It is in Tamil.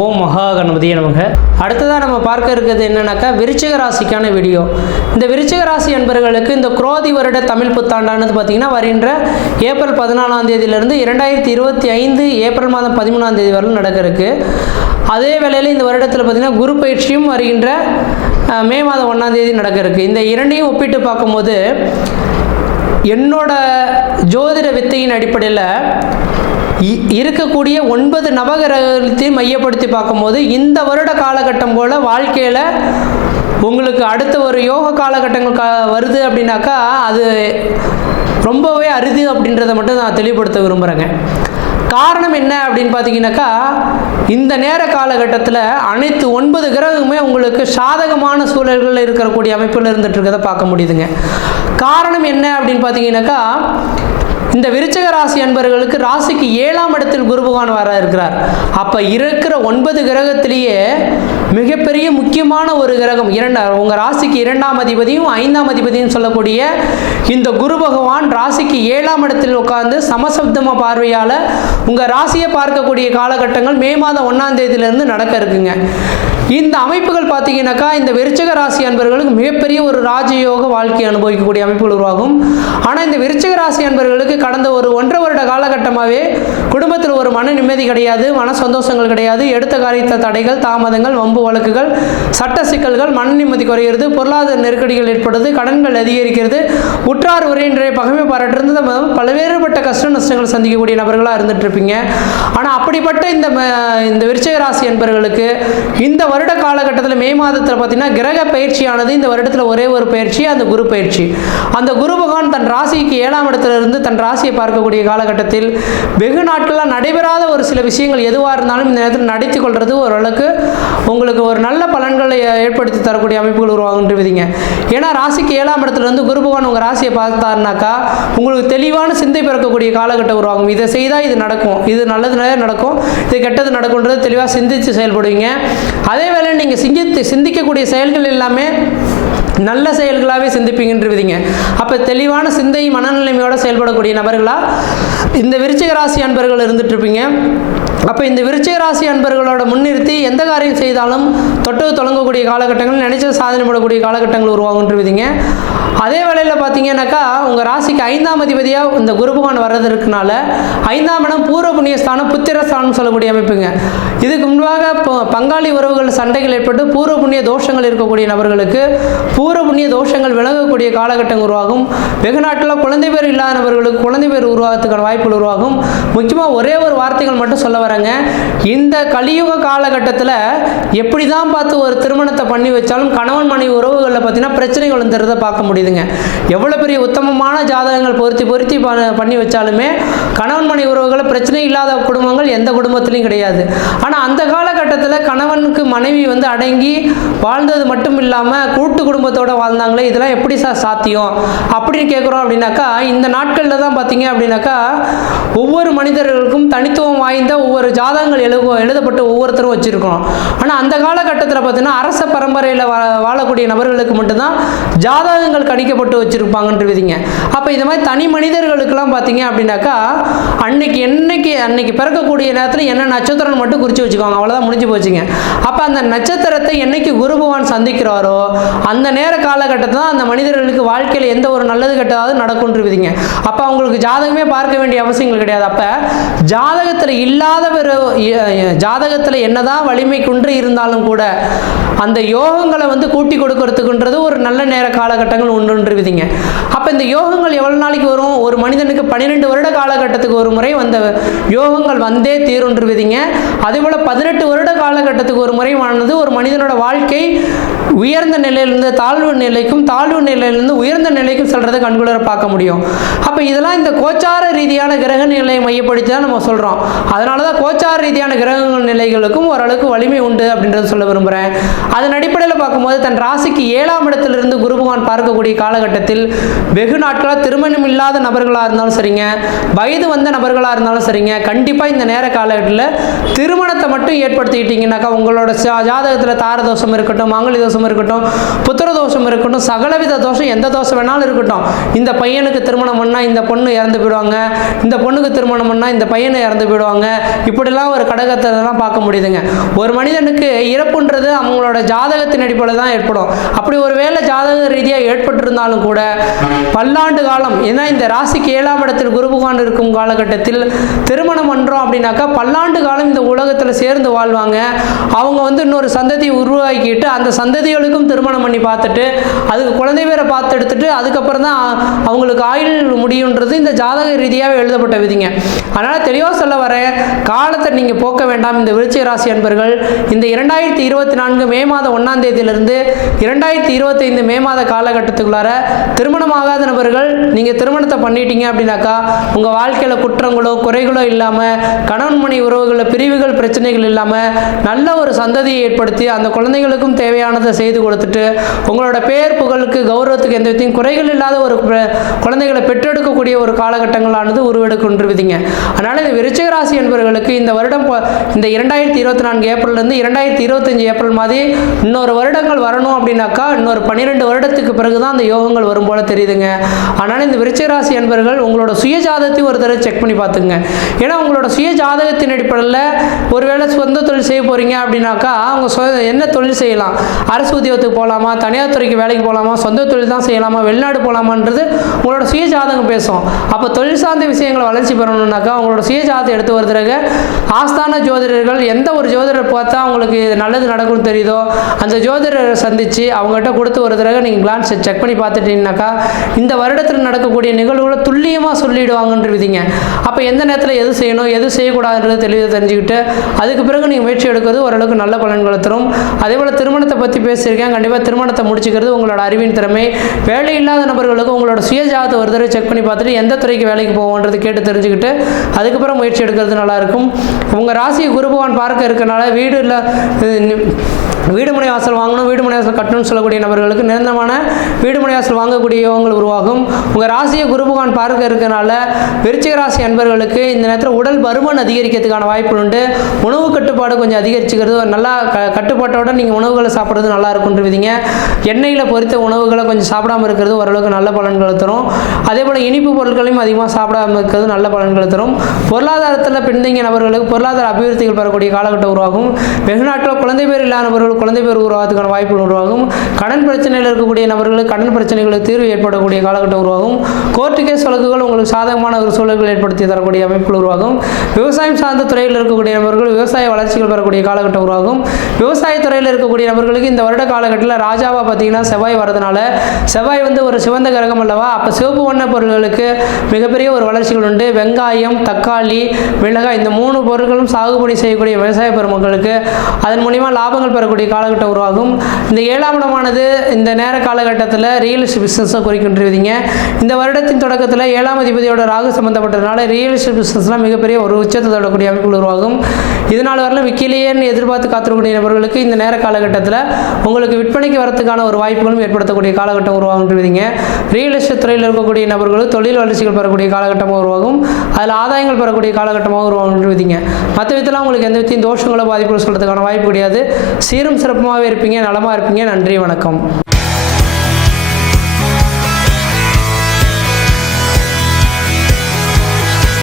ஓம் மகா கணபதியே நமக. அடுத்ததாக நம்ம பார்க்க இருக்கிறது என்னன்னாக்கா விருச்சிக ராசிக்கான வீடியோ. இந்த விருச்சிக ராசி என்பவர்களுக்கு இந்த குரோதி வருட தமிழ் புத்தாண்டானது பார்த்தீங்கன்னா வருகின்ற ஏப்ரல் 14ஆம் தேதியிலிருந்து 2025 ஏப்ரல் மாதம் 13ஆம் தேதி வரை நடக்க இருக்கு. அதே வேளையில் இந்த வருடத்தில் பார்த்தீங்கன்னா குரு பயிற்சியும் வருகின்ற மே மாதம் 1ஆம் தேதி நடக்க இருக்கு. இந்த இரண்டையும் ஒப்பிட்டு பார்க்கும்போது என்னோட ஜோதிட வித்தையின் அடிப்படையில் இருக்கக்கூடிய 9 நவகிரகத்தையும் மையப்படுத்தி பார்க்கும்போது இந்த வருட காலகட்டம் போல் வாழ்க்கையில் உங்களுக்கு அடுத்த ஒரு யோக காலகட்டங்கள் வருது அப்படின்னாக்கா அது ரொம்பவே அரிது அப்படின்றத மட்டும் நான் தெளிவுபடுத்த விரும்புகிறேங்க. காரணம் என்ன அப்படின்னு பார்த்தீங்கன்னாக்கா இந்த நேர காலகட்டத்தில் அனைத்து 9 கிரகமுமே உங்களுக்கு சாதகமான சூழல்களில் இருக்கக்கூடிய அமைப்பில் இருந்துட்டு இருக்கிறத பார்க்க முடியுதுங்க. காரணம் என்ன அப்படின்னு பார்த்தீங்கன்னாக்கா இந்த விருச்சிக ராசி அன்பர்களுக்கு ராசிக்கு 7ஆம் இடத்தில் குரு பகவான் வர இருக்கிறார். அப்போ இருக்கிற 9 கிரகத்திலேயே மிகப்பெரிய முக்கியமான ஒரு கிரகம் உங்கள் ராசிக்கு 2ஆம் அதிபதியும் 5ஆம் அதிபதியும் சொல்லக்கூடிய இந்த குரு பகவான் ராசிக்கு 7ஆம் இடத்தில் உட்கார்ந்து சமசப்தம பார்வையால் உங்கள் ராசியை பார்க்கக்கூடிய காலகட்டங்கள் மே மாதம் 1ஆம் தேதியிலிருந்து நடக்க இருக்குங்க. இந்த அமைப்புகள் பார்த்தீங்கன்னாக்கா இந்த விருச்சிக ராசி அன்பர்களுக்கு மிகப்பெரிய ஒரு ராஜயோக வாழ்க்கை அனுபவிக்கக்கூடிய அமைப்புகள் உருவாகும். ஆனால் இந்த விருச்சிக ராசி அன்பர்களுக்கு கடந்த ஒரு 1.5 வருட காலகட்டமாகவே குடும்பத்தில் ஒரு மன நிம்மதி கிடையாது, மன சந்தோஷங்கள் கிடையாது, எடுத்த காரியத்தில் தடைகள், தாமதங்கள், வம்பு வழக்குகள், சட்ட சிக்கல்கள், மன நிம்மதி குறைகிறது, பொருளாதார நெருக்கடிகள் ஏற்படுது, கடன்கள் அதிகரிக்கிறது, உற்றார் உறவினரை பகைமை பாராட்டுறது, பல்வேறுபட்ட கஷ்ட நஷ்டங்கள் சந்திக்கக்கூடிய நபர்களாக இருந்துட்டு இருப்பீங்க. ஆனால் அப்படிப்பட்ட இந்த விருச்சிக ராசி அன்பர்களுக்கு இந்த வருட காலகட்டத்தில் மே மாதத்தில் பார்த்தீங்கன்னா கிரக பயிற்சியானது இந்த வருடத்தில் ஒரே ஒரு பயிற்சி, அந்த குரு பயிற்சி. அந்த குரு பகவான் தன் ராசிக்கு 7ஆம் இடத்திலிருந்து தன் ராசியை பார்க்கக்கூடிய காலகட்டத்தில் வெகு நாட்களாக நடைபெறாத ஒரு சில விஷயங்கள் எதுவாக இருந்தாலும் இந்த நேரத்தில் நடத்தி கொள்வது ஓரளவுக்கு உங்களுக்கு ஒரு நல்ல பலன்களை ஏற்படுத்தி தரக்கூடிய அமைப்புகள் உருவாகுன்றீங்க. ஏன்னா ராசிக்கு 7ஆம் இடத்துலேருந்து குரு பகவான் உங்கள் ராசியை பார்த்தாருனாக்கா உங்களுக்கு தெளிவான சிந்தை பிறக்கக்கூடிய காலகட்டம் உருவாகும். இதை செய்தால் இது நடக்கும், இது நல்லது நடக்கும், இது கெட்டது நடக்கும்ன்றது தெளிவாக சிந்தித்து செயல்படுவீங்க. அதே வேளை நீங்கள் சிந்திக்கக்கூடிய செயல்கள் எல்லாமே நல்ல செயல்களாகவே சிந்திப்பீங்கன்றீங்க. அப்போ தெளிவான சிந்தை மனநிலைமையோடு செயல்படக்கூடிய நபர்களாக இந்த விருச்சிக ராசி அன்பர்கள் இருந்துட்டு இருப்பீங்க. அப்போ இந்த விருச்சிக ராசி அன்பர்களோட முன்னிறுத்தி எந்த காரியம் செய்தாலும் தொட்டு தொடங்கக்கூடிய காலகட்டங்கள், நினைச்ச சாதனை போடக்கூடிய காலகட்டங்கள் உருவாகுன்றீங்க. அதே வேளையில் பார்த்தீங்கன்னாக்கா உங்கள் ராசிக்கு 5ஆம் அதிபதியாக இந்த குரு பகவான் வர்றது இருக்கனால 5ஆம் இடம் பூர்வ புண்ணிய ஸ்தானம், புத்திரஸ்தானம் சொல்லக்கூடிய அமைப்புங்க. இதுக்கு முன்பாக பங்காளி உறவுகள் சண்டைகள் ஏற்பட்டு பூர்வ புண்ணிய தோஷங்கள் இருக்கக்கூடிய நபர்களுக்கு பூர்வ புண்ணிய தோஷங்கள் விலகக்கூடிய காலகட்டம் உருவாகும். வெகு நாட்டில் குழந்தை பேர் இல்லாத நபர்களுக்கு குழந்தை பேர் உருவாகிறதுக்கான வாய்ப்புகள் உருவாகும். முக்கியமாக ஒரே ஒரு வார்த்தைகள் மட்டும் சொல்ல வரேங்க. இந்த கலியுக காலகட்டத்தில் எப்படி தான் பார்த்து ஒரு திருமணத்தை பண்ணி வச்சாலும் கணவன் மனைவி உறவுகளில் பார்த்தீங்கன்னா பிரச்சனைகள் வந்துடுறதை பார்க்க முடியுதுங்க. எவ்வளோ பெரிய உத்தமமான ஜாதகங்கள் பொருத்தி பண்ணி வச்சாலுமே கணவன் மனைவி உறவுகளை பிரச்சனை இல்லாத குடும்பங்கள் எந்த குடும்பத்திலையும் கிடையாது. ஆனால் அந்த காலகட்டத்தில் கணவனுக்கு மனைவி அடங்கி வாழ்ந்தது மட்டும் இல்லாமல் கூட்டு குடும்பத்தோடு வாழ்ந்தாங்களே, இதெல்லாம் எப்படி சாத்தியம் அப்படின்னு கேட்குறோம். அப்படின்னாக்கா இந்த நாட்களில் தான் பார்த்தீங்க அப்படின்னாக்கா ஒவ்வொரு மனிதர்களுக்கும் தனித்துவம் வாய்ந்த ஒவ்வொரு ஜாதகங்கள் எழுதப்பட்டு ஒவ்வொருத்தரும் வச்சுருக்கோம். ஆனால் அந்த காலகட்டத்தில் பார்த்தீங்கன்னா அரச பரம்பரையில் வாழக்கூடிய நபர்களுக்கு மட்டும்தான் ஜாதகங்கள் கணிக்கப்பட்டு வச்சுருப்பாங்கன்றீங்க. அப்போ இந்த மாதிரி தனி மனிதர்களுக்கெல்லாம் பார்த்தீங்க அப்படின்னாக்கா அன்னைக்கு பிறக்கக்கூடிய நேரத்தில் என்ன நட்சத்திரம் மட்டும் குறித்து வச்சுக்கோங்க, அவ்வளோதான் முடிஞ்சு போச்சுங்க. அப்போ அந்த நட்சத்திரத்தை என்னைக்கு குரு பகவான் சந்திக்கிறாரோ அந்த நேர காலகட்டத்தில் தான் அந்த மனிதர்களுக்கு வாழ்க்கையில் எந்த ஒரு நல்லது கெட்டதாவது நடக்கும்ன்றீங்க. அப்போ அவங்களுக்கு ஜாதகமே பார்க்க வேண்டிய அவசியங்கள் கிடையாது. அப்போ ஜாதகத்தில் என்னதான் வலிமை குன்று இருந்தாலும் கூட அந்த யோகங்களை கூட்டி கொடுக்கறதுக்குன்றது ஒரு நல்ல நேர காலகட்டங்கள் உண்டுன்றீங்க. அப்போ இந்த யோகங்கள் எவ்வளோ நாளைக்கு வரும்? ஒரு மனிதனுக்கு 12 வருட காலகட்டத்துக்கு ஒரு முறை வந்த யோகங்கள் வந்தே தீருன்றீங்க. அதேபோல் 18 வருட காலகட்டத்துக்கு ஒரு முறை வாழ்ந்தது ஒரு மனிதனோட வாழ்க்கை உயர்ந்த நிலையிலிருந்து தாழ்வு நிலைக்கும், தாழ்வு நிலையிலிருந்து உயர்ந்த நிலைக்கும் செல்றதை கண்குளர பார்க்க முடியும். அப்போ இதெல்லாம் இந்த கோச்சார ரீதியான கிரக நிலையை மையப்படுத்தி தான் நம்ம சொல்கிறோம். அதனால தான் கோச்சார ரீதியான கிரகங்கள் நிலைகளுக்கும் ஓரளவுக்கு வலிமை உண்டு அப்படின்றத சொல்ல விரும்புகிறேன். அதன் அடிப்படையில் பார்க்கும்போது தன் ராசிக்கு 7ஆம் இடத்திலிருந்து குரு பகவான் பார்க்கக்கூடிய காலகட்டத்தில் வெகு நாட்களாக திருமணம் இல்லாத நபர்களாக இருந்தாலும் சரிங்க, வயது வந்த நபர்களாக இருந்தாலும் சரிங்க, கண்டிப்பாக இந்த நேர காலகட்டத்தில் திருமணத்தை மட்டும் ஏற்படுத்திக்கிட்டீங்கன்னாக்கா உங்களோட ஜாதகத்தில் தாரதோஷம் இருக்கட்டும், மாங்கலி தோஷம் இருக்கட்டும், புத்திர தோஷம் இருக்கட்டும், சகலவித தோஷம் எந்த தோஷம் வேணாலும் இருக்கட்டும், இந்த பையனுக்கு திருமணம் பண்ணால் இந்த பொண்ணு இறந்து போயிடுவாங்க, இந்த பொண்ணுக்கு திருமணம் பண்ணால் இந்த பையனை இறந்து போயிடுவாங்க, இப்படிலாம் ஒரு கடகத்தெல்லாம் பார்க்க முடியுதுங்க. ஒரு மனிதனுக்கு இறப்புன்றது அவங்களோட ஜாதகத்தின் அடிப்படையில் தான் ஏற்படும். அப்படி ஒரு வேளை ஜாதக ரீதியாக ஏற்பட்டிருந்தாலும் கூட பல்லாண்டு காலம், ஏன்னா இந்த ராசிக்கு 7ஆம் இடத்தில் குரு பகவான் இருக்கும் காலகட்டத்தில் திருமணம் பண்ணுறோம் அப்படின்னாக்கா பல்லாண்டு காலம் இந்த உலகத்தில் சேர்ந்து வாழ்வாங்க. அவங்க வந்து இன்னொரு சந்ததியை உருவாக்கிட்டு அந்த சந்ததிகளுக்கும் திருமணம் பண்ணி பார்த்துட்டு அதுக்கு குழந்தை பேரை பார்த்து எடுத்துட்டு அதுக்கப்புறம் தான் அவங்களுக்கு ஆயுள் முடியுன்றது இந்த ஜாதக ரீதியாக எழுதப்பட்ட விதிங்க. அதனால் தெளிவாக சொல்ல வர காலத்தை நீங்கள் போக்க வேண்டாம். இந்த விருச்சிக ராசி அன்பர்கள் இந்த 2024 மே மாதம் 1ஆம் தேதியிலிருந்து 2025 மே மாத காலகட்டத்துக்குள்ளார திருமணமாகாத நபர்கள் நீங்கள் திருமணத்தை பண்ணிட்டீங்க அப்படின்னாக்கா உங்கள் வாழ்க்கையில் குற்றங்களோ குறைகளோ இல்லாமல், கணவன் மணி உறவுகளில் பிரிவுகள் பிரச்சனைகள் இல்லாமல் நல்ல ஒரு சந்ததியை ஏற்படுத்தி அந்த குழந்தைகளுக்கும் தேவையானதை செய்து கொடுத்துட்டு உங்களோட பேர் புகழுக்கு கௌரவத்துக்கு எந்த விதத்தையும் குறைகள் இல்லாத ஒரு குழந்தைகளை பெற்றெடுக்கக்கூடிய ஒரு காலகட்டங்களானது உருவெடுக்கின்றுவிதிங்க. அதனால் இந்த விருச்சிக ராசி என்பவர்களுக்கு இந்த வருடம் இந்த 2024 ஏப்ரல்லேருந்து 2025 ஏப்ரல் மாதிரி இன்னொரு வருடங்கள் வரணும் அப்படின்னாக்கா இன்னொரு 12 வருடத்துக்கு பிறகு தான் அந்த யோகங்கள் வரும் போல தெரியுதுங்க. அதனால் இந்த விருச்சிக ராசி என்பவர்கள் உங்களோட சுய ஜாதகத்தையும் ஒரு தடவை செக் பண்ணி பார்த்துங்க. ஏன்னா உங்களோட சுய ஜாதகத்தின் அடிப்படையில் ஒருவேளை சொந்த தொழில் செய்ய போகிறீங்க அப்படின்னாக்கா அவங்க என்ன தொழில் செய்யலாம், அரசு உத்தியோகத்துக்கு போகலாமா, தனியார் துறைக்கு வேலைக்கு போகலாமா, சொந்த தொழில் தான் செய்யலாமா, வெளிநாடு போகலாமான்றது உங்களோட சுய ஜாதகம் பேசும். அப்போ தொழில் சார்ந்த விஷயங்களை வளர்ச்சி பெறணும்னாக்கா உங்களோட சுய ஜாதகத்தை எடுத்து வருதுறங்க ஆஸ்தான ஜோதிடர்கள் எந்த ஒரு ஜோதிடரை பார்த்தா அவங்களுக்கு நல்லது நடக்கும்னு தெரியுதோ அந்த ஜோதிடரை சந்தித்து அவங்ககிட்ட கொடுத்து ஒரு தடவை நீங்கள் கிளான்ஸ் செக் பண்ணி பார்த்துட்டீங்கன்னாக்கா இந்த வருடத்தில் நடக்கக்கூடிய நிகழ்வுகளை துல்லியமாக சொல்லிடுவாங்கன்ற விதிங்க. அப்போ எந்த நேரத்தில் எது செய்யணும் எது செய்யக்கூடாதுன்றது தெளிவாக தெரிஞ்சுக்கிட்டு அதுக்கு பிறகு நீங்கள் முயற்சி எடுக்கிறது ஓரளவுக்கு நல்ல பலன்களை தரும். அதே போல் திருமணத்தை பற்றி பேசியிருக்கேன். கண்டிப்பாக திருமணத்தை முடிச்சுக்கிறது உங்களோட அறிவின் திறமை. வேலை இல்லாத நபர்களுக்கு உங்களோட சுய ஜாதகத்தை ஒரு தடவை செக் பண்ணி பார்த்துட்டு எந்த துறைக்கு வேலைக்கு போவோன்றது கேட்டு தெரிஞ்சுக்கிட்டு அதுக்கப்புறம் முயற்சி எடுக்கிறது நல்லாயிருக்கும். உங்கள் ராசியை குரு பகவான் பார்க்க இருக்கனால வீடு மனை வாசல் வாங்கணும், வீடு மனை வாசல் கட்டணும்னு சொல்லக்கூடிய நபர்களுக்கு நிரந்தரமான வீடு மனை வாசல் வாங்கக்கூடிய யோகங்கள் உருவாகும். உங்கள் ராசியை குரு பகவான் பார்க்க இருக்கனால விருச்சிக ராசி அன்பர்களுக்கு இந்த நேரத்தில் உடல் பருமன் அதிகரிக்கிறதுக்கான வாய்ப்பு உண்டு. உணவு கட்டுப்பாடு கொஞ்சம் அதிகரிச்சுக்கிறது நல்லா கட்டுப்பாட்டோட நீங்கள் உணவுகளை சாப்பிட்றது நல்லா இருக்குன்ற விதிங்க. எண்ணெயில் பொரித்த உணவுகளை கொஞ்சம் சாப்பிடாமல் இருக்கிறது ஓரளவுக்கு நல்ல பலன்களை தரும். அதே போல் இனிப்பு பொருட்களையும் அதிகமாக சாப்பிடாமல் இருக்கிறது நல்ல பலன்களை தரும். பொருளாதாரத்தில் பின்தங்கிய நபர்களுக்கு பொருளாதார அபிவிருத்திகள் பெறக்கூடிய காலகட்டம் உருவாகும். வெகு நாட்களில் குழந்தை பேர் இல்லாத நபர்கள் குழந்தை பேர் உருவாகிறதுக்கான வாய்ப்புகள் உருவாகும். கடன் பிரச்சனையில் இருக்கக்கூடிய நபர்களுக்கு கடன் பிரச்சனைகளுக்கு தீர்வு ஏற்படக்கூடிய காலகட்டம் உருவாகும். கோர்ட்டு கேஸ் வழக்குகள் உங்களுக்கு சாதகமான ஒரு சூழல்கள் ஏற்படுத்தி தரக்கூடிய அமைப்புகள் உருவாகும். விவசாயம் சார்ந்த துறையில் இருக்கக்கூடிய நபர்கள் விவசாய வளர்ச்சிகள் பெறக்கூடிய காலகட்டம் உருவாகும். விவசாயத்துறையில் இருக்கக்கூடிய நபர்களுக்கு இந்த வருட காலகட்டத்தில் ராஜாவாக பார்த்தீங்கன்னா செவ்வாய் வரதுனால, செவ்வாய் வந்து ஒரு சிவந்த கிரகம் அல்லவா, அப்போ சிவப்பு வண்ண பொருட்களுக்கு மிகப்பெரிய ஒரு வளர்ச்சிகள் உண்டு. வெங்காயம், தக்காளி, மிளகாய் இந்த 3 பொருட்களும் சாகுபடி செய்யக்கூடிய விவசாய பெருமக்களுக்கு அதன் மூலிமா லாபங்கள் பெறக்கூடிய காலகட்டம் உருவாகும். இந்த 7ஆம் இடமானது இந்த நேர காலகட்டத்தில் ரியல் எஸ்டேட் பிஸ்னஸை குறிக்கின்றீங்க. இந்த வருடத்தின் தொடக்கத்தில் 7ஆம் அதிபதியோட ராகு சம்பந்தப்பட்டதுனால ரியல் எஸ்டேட் பிஸ்னஸ்லாம் மிகப்பெரிய ஒரு உச்சத்தை தொடரக்கூடிய அமைப்புகள் உருவாகும். இதனால் வரல விக்கிலேயேன்னு எதிர்பார்த்து காத்திருக்கக்கூடிய நபர்களுக்கு இந்த நேர காலகட்டத்தில் உங்களுக்கு விற்பனைக்கு வரத்துக்கான ஒரு வாய்ப்புகளும் ஏற்படுத்தக்கூடிய காலகட்டம் உருவாகுன்றீங்க. ரியல் எஸ்டேட் துறையில் இருக்கக்கூடிய நபர்களுக்கு தொழில் வளர்ச்சிகள் பெறக்கூடிய காலகட்டமாக உருவாகும். அதில் ஆதாயங்கள் பெறக்கூடிய காலகட்டமாக உருவாகுன்றீங்க. மற்ற விதத்தில் உங்களுக்கு எந்த விதத்தையும் தோஷங்களோ பாதிப்புகள் சொல்கிறதுக்கான வாய்ப்பு கிடையாது. சீரும் சிறப்புமாகவே இருப்பீங்க, நலமாக இருப்பீங்க. நன்றி, வணக்கம்.